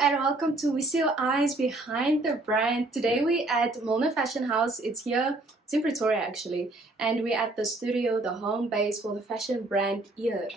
and welcome to WISI-Oi's Behind the Brand. Today we're at Milner Fashion House. It's in Pretoria actually, and we're at the studio, the home base for the fashion brand ERRE.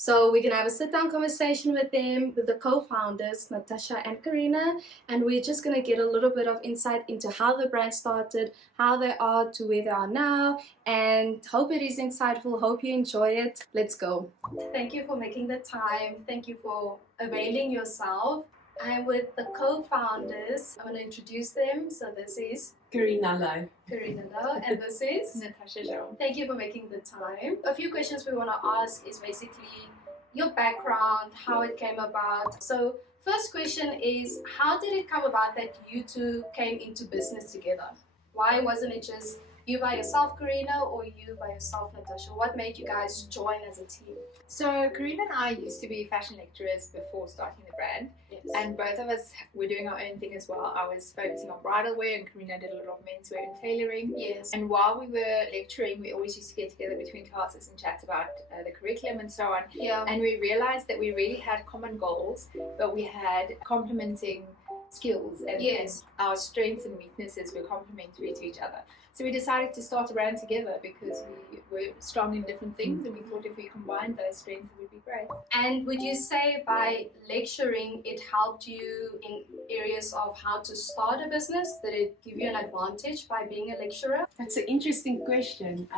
So we're gonna have a sit-down conversation with them, with the co-founders, Natasha and CARINA, and we're just gonna get a little bit of insight into how the brand started, how they are to where they are now, and hope it is insightful, hope you enjoy it. Let's go. Thank you for making the time. Thank you for availing yourself. I'm with the co-founders. I'm gonna introduce them. So this is CARINA, LOUW. CARINA, LOUW, and this is NATASHA, JAUME. Thank you for making the time. A few questions we want to ask is basically your background, how it came about. So first question is, how did it come about that you two came into business together? Why wasn't it just you by yourself, CARINA, or you by yourself, Natasha? What made you guys join as a team? So CARINA and I used to be fashion lecturers before starting the brand. Yes. And both of us were doing our own thing as well. I was focusing on bridal wear and CARINA did a lot of menswear and tailoring. Yes. And while we were lecturing, we always used to get together between classes and chat about the curriculum and so on. Yeah. And we realized that we really had common goals, but we had complementing skills and, Yes. and our strengths and weaknesses were complementary to each other. So we decided to start a brand together because we were strong in different things and we thought if we combined those strengths it would be great. And would you say by lecturing it helped you in areas of how to start a business? Did it give you an advantage by being a lecturer? That's an interesting question.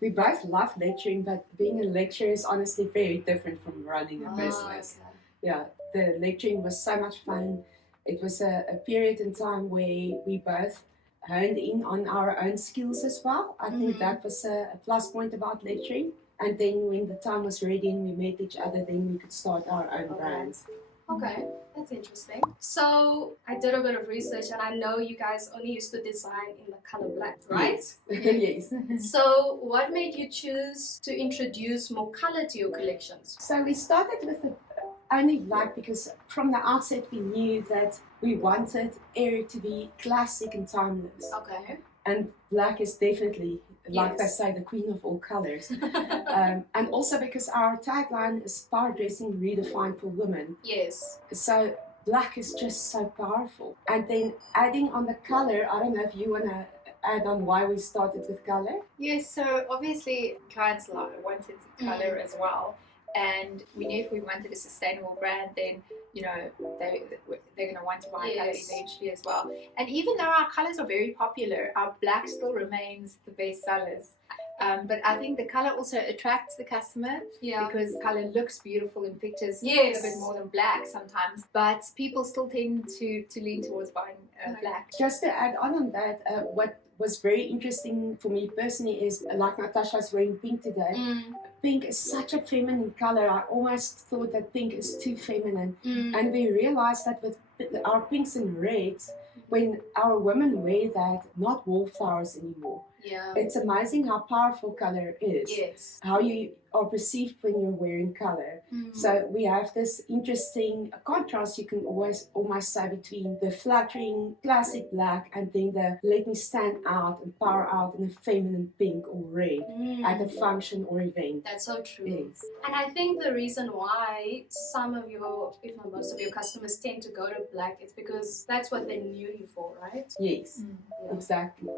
We both love lecturing, but being a lecturer is honestly very different from running a business. Okay. Yeah, the lecturing was so much fun. It was a period in time where we both honed in on our own skills as well. I think that was a plus point about lecturing. And then when the time was ready and we met each other, then we could start our own brands. Okay, that's interesting. So I did a bit of research and I know you guys only used to design in the color black, right? Yes. So what made you choose to introduce more color to your collections? So we started with only black because from the outset we knew that we wanted ERRE to be classic and timeless. Okay. And black is definitely, like they Yes. say, the queen of all colors. And also because our tagline is power dressing redefined for women. Yes. So black is just so powerful. And then adding on the color, I don't know if you want to add on why we started with color. Yes, so obviously clients wanted color as well. And we knew if we wanted a sustainable brand, then you know they're going to want to buy color eventually as well. And even though our colors are very popular, our black still remains the best sellers. But I think the color also attracts the customer because color looks beautiful in pictures a bit more than black sometimes. But people still tend to lean towards buying black. Just to add on that, what was very interesting for me personally is, like Natasha's wearing pink today. Pink is such a feminine color. I almost thought that pink is too feminine. And we realized that with our pinks and reds, when our women wear that, not wallflowers anymore. Yeah. It's amazing how powerful color is. Yes. How you are perceived when you're wearing color. So we have this interesting contrast, you can always almost say, between the flattering classic black and then the let me stand out and power out in a feminine pink or red at a function or event. That's so true. Yes. And I think the reason why some of your, if not most of your customers tend to go to black, it's because that's what they knew you for, right? Yes, exactly.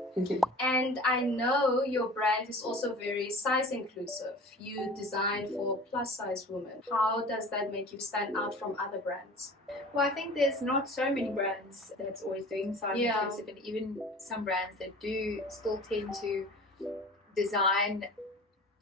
And I know your brand is also very size inclusive. You design for plus size women. How does that make you stand out from other brands? Well, I think there's not so many brands that's always doing size inclusive, and even some brands that do still tend to design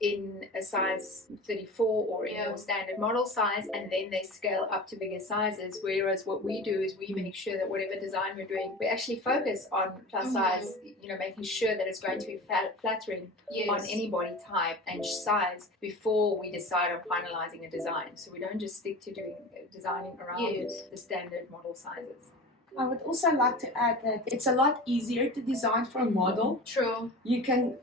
in a size 34 or in a standard model size, and then they scale up to bigger sizes. Whereas what we do is we make sure that whatever design we're doing, we actually focus on plus size, you know, making sure that it's going to be flattering on any body type and size before we decide on finalizing a design. So we don't just stick to doing designing around the standard model sizes. I would also like to add that it's a lot easier to design for a model. True. You can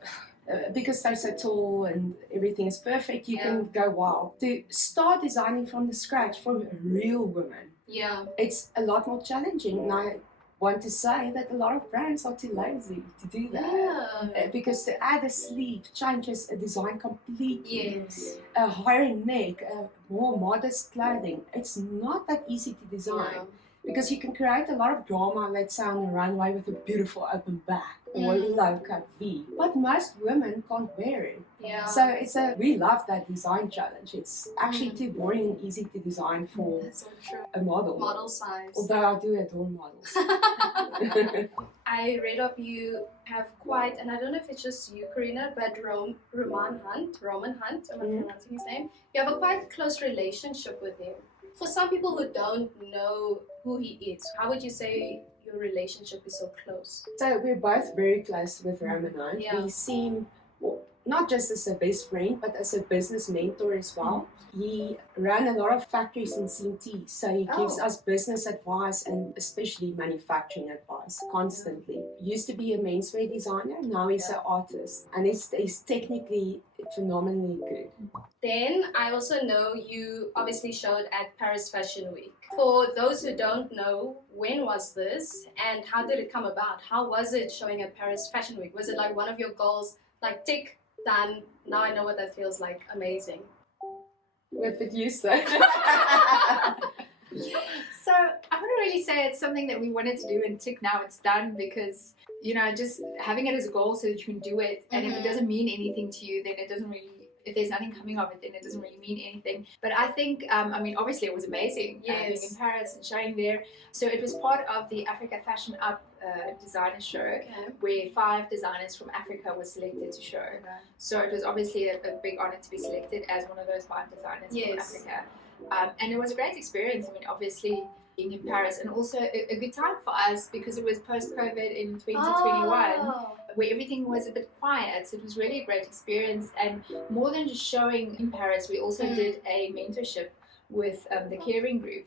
because they're so tall and everything is perfect, you can go wild. To start designing from the scratch for a real woman, Yeah. It's a lot more challenging, and I want to say that a lot of brands are too lazy to do that. Yeah. Because to add a sleeve changes a design completely. Yes. A higher neck, more modest clothing. It's not that easy to design. Yeah. Because you can create a lot of drama, let's say on the runway with a beautiful open back or a low cut V. But most women can't wear it. Yeah. So we love that design challenge. It's actually too boring and easy to design for That's so true. a model. Model size. Although I do adore models. I read up you have quite, and I don't know if it's just you, Carina, but Roman Hunt, am I pronouncing his name? You have a quite close relationship with him. For some people who don't know who he is, how would you say your relationship is so close? So we're both very close with Roman. Yeah. We see him not just as a best friend, but as a business mentor as well. He ran a lot of factories in CMT, so he gives us business advice and especially manufacturing advice constantly. Used to be a menswear designer, now he's an artist, and he's technically phenomenally good. Then I also know you obviously showed at Paris Fashion Week. For those who don't know, when was this and how did it come about? How was it showing at Paris Fashion Week? Was it like one of your goals, like tick, done, now I know what that feels like, amazing? What would you say? So I wouldn't really say it's something that we wanted to do and tick, now it's done, because, you know, just having it as a goal so that you can do it, and if it doesn't mean anything to you, then it doesn't really, if there's nothing coming of it, then it doesn't really mean anything. But I think, I mean, obviously it was amazing being in Paris and showing there. So it was part of the Africa Fashion Up designer show, where 5 designers from Africa were selected to show. So it was obviously a big honor to be selected as one of those 5 designers from Africa. And it was a great experience. I mean, obviously being in Paris, and also a good time for us because it was post-COVID in 2021, where everything was a bit quiet. So it was really a great experience, and more than just showing in Paris, we also did a mentorship with the Caring Group.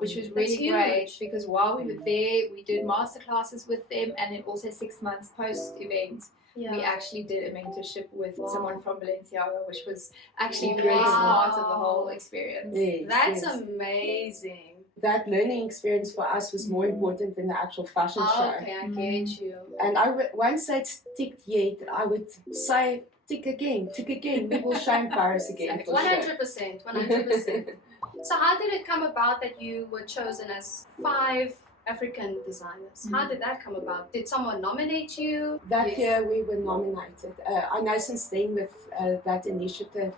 Which was really great, because while we were there, we did masterclasses with them, and then also 6 months post-event, we actually did a mentorship with someone from Balenciaga, which was actually the best part of the whole experience. That's amazing. That learning experience for us was more important than the actual fashion show. Okay, I get you. And I won't say it's ticked yet, I would say tick again, we will show in Paris again. 100%, 100%. So how did it come about that you were chosen as 5 African designers? How did that come about? Did someone nominate you? That year we were nominated. I know since then with that initiative,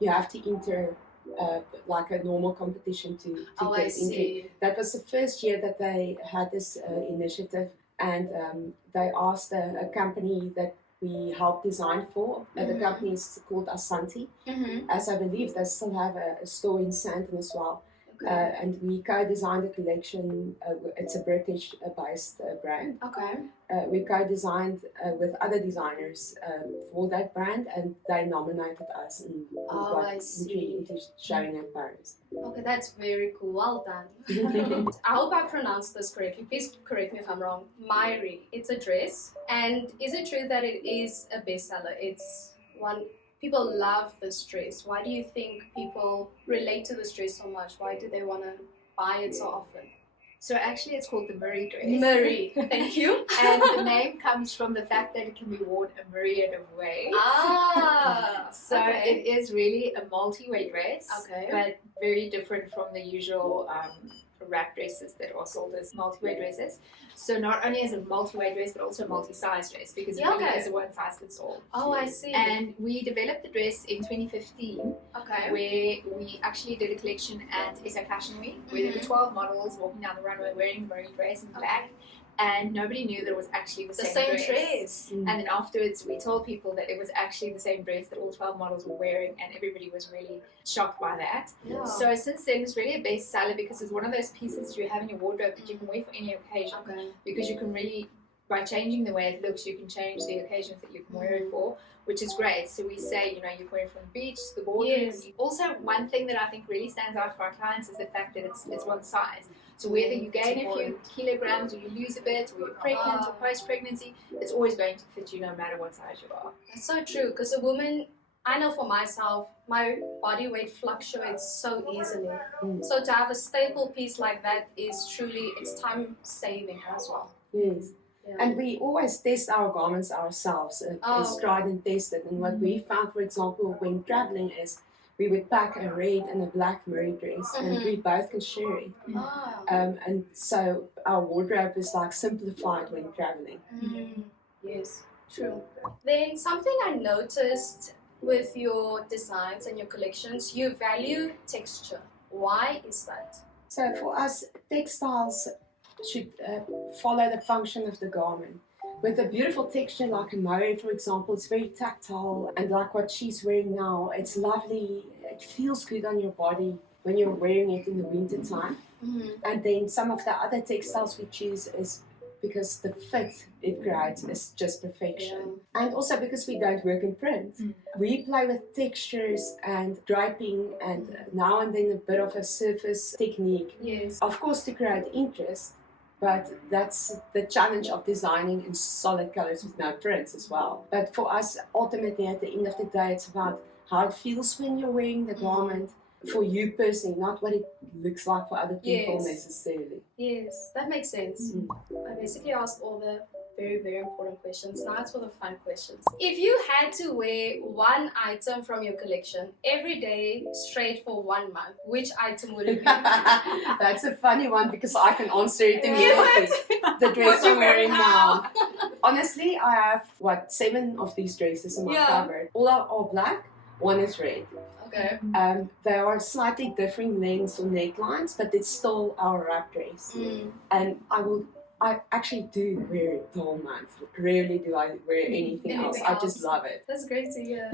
you have to enter like a normal competition to get into. That was the first year that they had this initiative, and they asked a company that we helped design for. The company is called Asante, as I believe they still have a store in Sandton as well. And we co-designed a collection. It's a British-based brand. We co-designed with other designers for that brand, and they nominated us and got into showing in Paris. Okay, that's very cool. Well done. I hope I pronounced this correctly. Please correct me if I'm wrong. MYRIE. It's a dress, and is it true that it is a bestseller? It's one. People love this dress. Why do you think people relate to this dress so much? Why do they want to buy it so often? So actually it's called the MYRIE dress. MYRIE, thank you. And the name comes from the fact that it can be worn a myriad of ways. So it is really a multi-way dress, but very different from the usual wrap dresses that are sold as multi-way dresses. So not only is it a multi-way dress, but also a multi-size dress, because it really is a one-size-fits-all. I see. And we developed the dress in 2015, where we actually did a collection at SA Fashion Week, where there were 12 models walking down the runway wearing the MYRIE dress in black. And nobody knew that it was actually the same dress. And then afterwards we told people that it was actually the same dress that all 12 models were wearing, and everybody was really shocked by that. So since then it's really a bestseller, because it's one of those pieces that you have in your wardrobe that you can wear for any occasion, because you can really, by changing the way it looks, you can change the occasions that you can wear it for, which is great. So we say, you know, you can wear it from the beach to the boardroom. Also, one thing that I think really stands out for our clients is the fact that it's one size. So whether you gain a few kilograms, or you lose a bit, or you're pregnant or post-pregnancy, it's always going to fit you no matter what size you are. That's so true, because a woman I know for myself, my body weight fluctuates so easily. So to have a staple piece like that is truly, it's time saving as well. Yes. Yeah. And we always test our garments ourselves. It's tried and tested. And what we found, for example, when traveling is we would pack a red and a black MYRIE dress and we both can share it. And so our wardrobe is like simplified when traveling. Yes, true. Then something I noticed with your designs and your collections, you value texture. Why is that? So for us, textiles should follow the function of the garment. With a beautiful texture like a MYRIE, for example, it's very tactile, and like what she's wearing now, it's lovely. It feels good on your body when you're wearing it in the winter time. And then some of the other textiles we choose is because the fit it creates is just perfection. And also because we don't work in print. We play with textures and draping and now and then a bit of a surface technique. Yes. Of course to create interest, but that's the challenge of designing in solid colors with no prints as well. But for us, ultimately at the end of the day, it's about how it feels when you're wearing the garment for you personally, not what it looks like for other people necessarily. Yes, that makes sense. I basically asked all the very, very important questions. Now it's for the fun questions. If you had to wear one item from your collection every day straight for 1 month, which item would it be? That's a funny one because I can answer it immediately. The dress I'm wearing now. Honestly, I have, 7 of these dresses in my cupboard. All are black, one is red. Okay. They are slightly different lengths or necklines, but it's still our wrap dress. And I actually do wear it the whole month. Rarely do I wear anything else. I just love it. That's great to hear.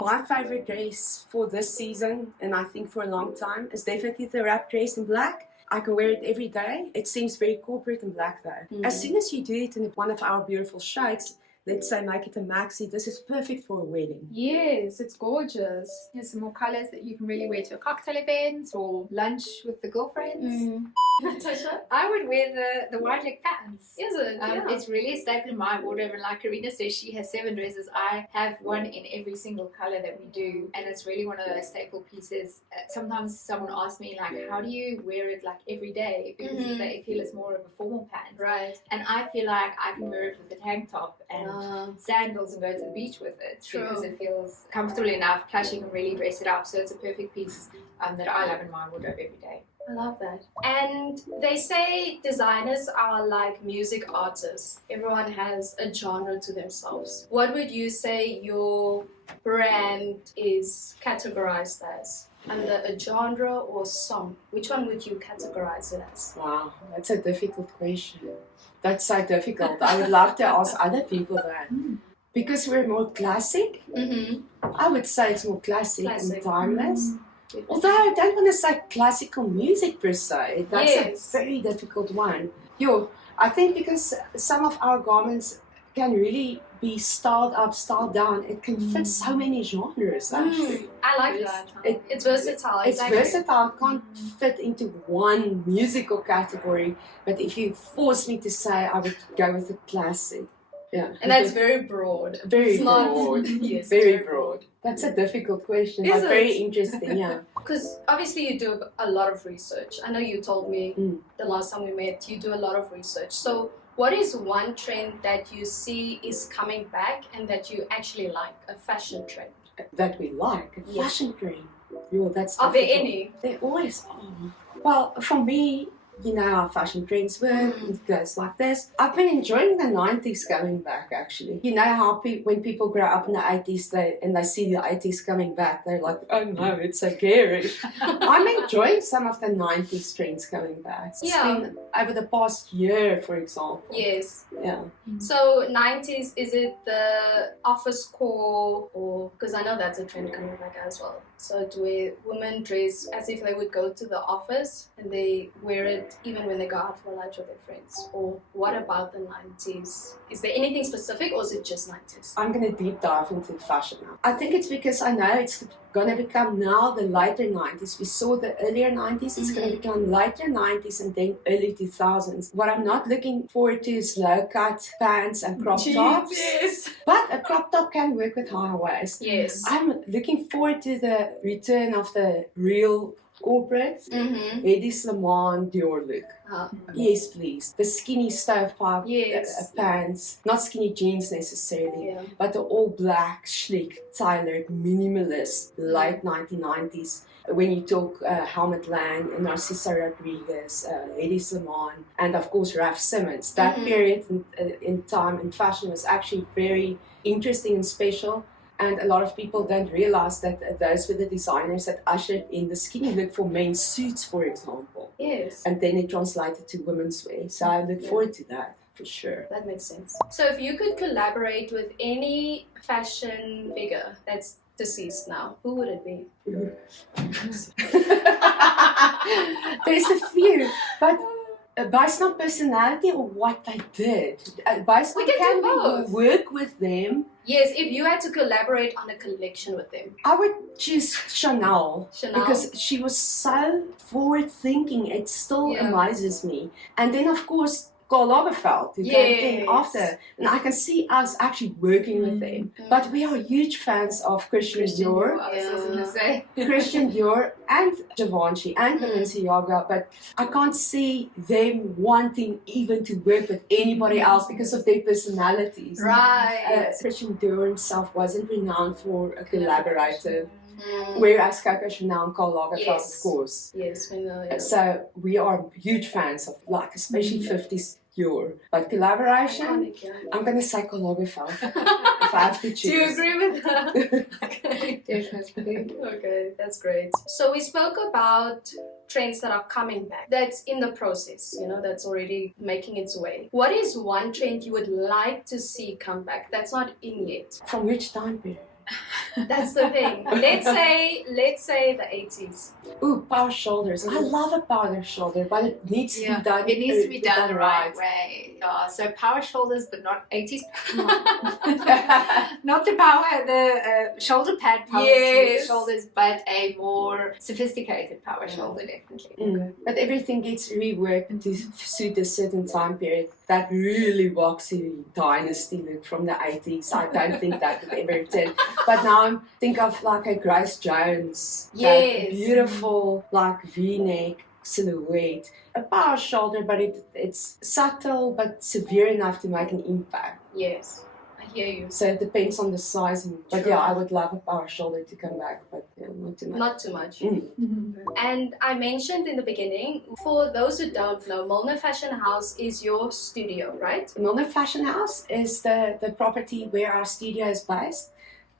My favorite dress for this season, and I think for a long time, is definitely the wrap dress in black. I can wear it every day. It seems very corporate in black though. As soon as you do it in one of our beautiful shakes, let's say make it a maxi, this is perfect for a wedding. Yes, it's gorgeous. There's some more colours that you can really wear to a cocktail event or lunch with the girlfriends. Natasha? I would wear the wide leg pants. Is it? It's really a staple in my wardrobe, and like Carina says, she has 7 dresses. I have one in every single colour that we do, and it's really one of those staple pieces. Sometimes someone asks me like, how do you wear it like every day? Because they feel it's more of a formal pant. Right. And I feel like I can wear it with a tank top and sandals and go to the beach with it. Because it feels comfortable enough, plus you can really dress it up. So it's a perfect piece that I love in my wardrobe every day. I love that. And they say designers are like music artists. Everyone has a genre to themselves. What would you say your brand is categorized as? Under a genre or song? Which one would you categorize it as? Wow, that's a difficult question. That's so difficult. I would love to ask other people that. Because we're more classic, I would say it's more classic. And timeless. Although I don't want to say classical music per se, that's a very difficult one. I think because some of our garments can really be styled up, styled down, it can fit so many genres. I like that. It's versatile. It's versatile. It can't fit into one musical category, but if you force me to say, I would go with the classic. Yeah. And that's very broad. Very broad. Yes, very broad. That's a difficult question, but very interesting, yeah. Because obviously you do a lot of research. I know you told me the last time we met, you do a lot of research. So what is one trend that you see is coming back and that you actually like, a fashion trend? That we like, a fashion trend? That's Are there any? There always are. Well, for me, you know how fashion trends work, it goes like this. I've been enjoying the 90s coming back actually. You know how when people grow up in the 80s and they see the 80s coming back, they're like, oh no, it's so garish. I'm enjoying some of the 90s trends coming back. It's been over the past year, for example. Yes. Yeah. So 90s, is it the office core, or because I know that's a trend coming back as well. So do women dress as if they would go to the office and they wear it it even when they go out for lunch with their friends? Or what about the 90s? Is there anything specific, or is it just 90s? I'm going to deep dive into fashion now. I think it's because I know it's going to become now the later 90s. We saw the earlier 90s, it's going to become later 90s and then early 2000s. What I'm not looking forward to is low-cut pants and crop tops. Yes. But a crop top can work with high waist. Yes. I'm looking forward to the return of the real corporate Hedy Slimane Dior look. Yes, please. The skinny stovepipe pants, not skinny jeans necessarily, but the all black, sleek, tailored, minimalist, late 1990s. When you talk Helmut Lang, Narcissa Rodriguez, Hedy Slimane, and of course Raf Simons, that period in time in fashion was actually very interesting and special. And a lot of people don't realize that those were the designers that ushered in the skinny look for men's suits, for example. Yes. And then it translated to women's wear. So I look forward to that, for sure. That makes sense. So if you could collaborate with any fashion figure that's deceased now, who would it be? There's a few, but based on personality or what they did. Based on can we work with them. Yes, if you had to collaborate on a collection with them. I would choose Chanel. Because she was so forward-thinking. It still amazes me. And then, of course, Karl Lagerfeld, who came in after. And I can see us actually working with them. But we are huge fans of Christian Dior. I was also going to say. Christian Dior and Givenchy and Balenciaga. But I can't see them wanting even to work with anybody else because of their personalities. Right. Christian Dior himself wasn't renowned for a collaborator. Whereas Coco Chanel and Karl Lagerfeld, of course. Yes, we know. Yeah. So we are huge fans of, like, especially 50s Dior. But collaboration, I'm going to say Karl Lagerfeld if I have to choose. Do you agree with that? Okay. Okay, that's great. So we spoke about trends that are coming back. That's in the process, you know, that's already making its way. What is one trend you would like to see come back that's not in yet? From which time period? That's the thing. Let's say the 80s. Ooh, power shoulders. I love a power shoulder, but it needs to be done. It needs to be done the right way. So power shoulders, but not 80s. Not the shoulder pad power shoulders, but a more sophisticated power shoulder, definitely. But everything gets reworked to suit a certain time period. That really waxy dynasty look from the 80s, I don't think that could ever return. But now I think of like a Grace Jones, that beautiful like V-neck silhouette, a power shoulder, but it's subtle but severe enough to make an impact. Yes, I hear you. So it depends on the sizing. But yeah, I would love a power shoulder to come back, but not too much. Not too much. And I mentioned in the beginning, for those who don't know, Milner Fashion House is your studio, right? Milner Fashion House is the property where our studio is based.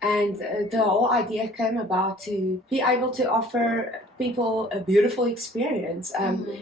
And the whole idea came about to be able to offer people a beautiful experience.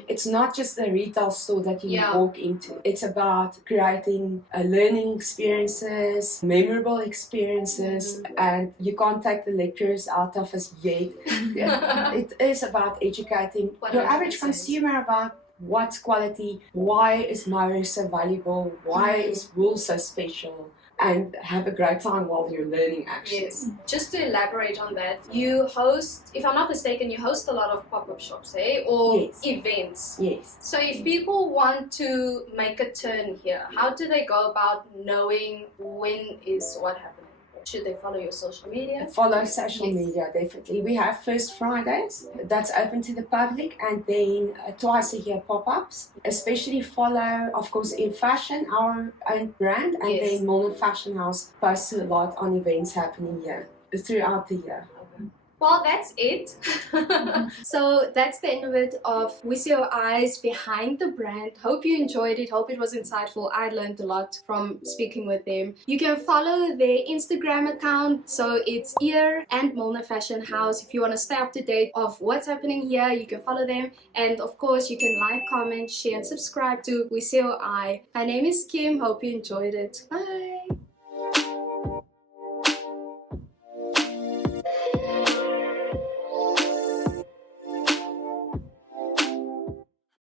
It's not just a retail store that you walk into. It's about creating learning experiences, memorable experiences, and you can't take the lecturers out of us yet. It is about educating your average consumer about what's quality, why is MYRIE so valuable, why is wool so special, and have a great time while you're learning actually. Yes. Just to elaborate on that, you host, if I'm not mistaken, you host a lot of pop-up shops, or events. Yes. So if people want to make a turn here, how do they go about knowing when is what happening? Should they follow your social media? Follow social media, definitely. We have First Fridays, that's open to the public, and then twice a year pop-ups. Especially follow, of course, In Fashion, our own brand, and then Milner Fashion House posts a lot on events happening here throughout the year. Well, that's it. So that's the end of it, of WISI-Oi's behind the brand. Hope you enjoyed it. Hope it was insightful. I learned a lot from speaking with them. You can follow their Instagram account. So it's ERRE and Milner Fashion House. If you want to stay up to date of what's happening here, you can follow them. And of course, you can like, comment, share, and subscribe to WISI-Oi. My name is Kim. Hope you enjoyed it. Bye.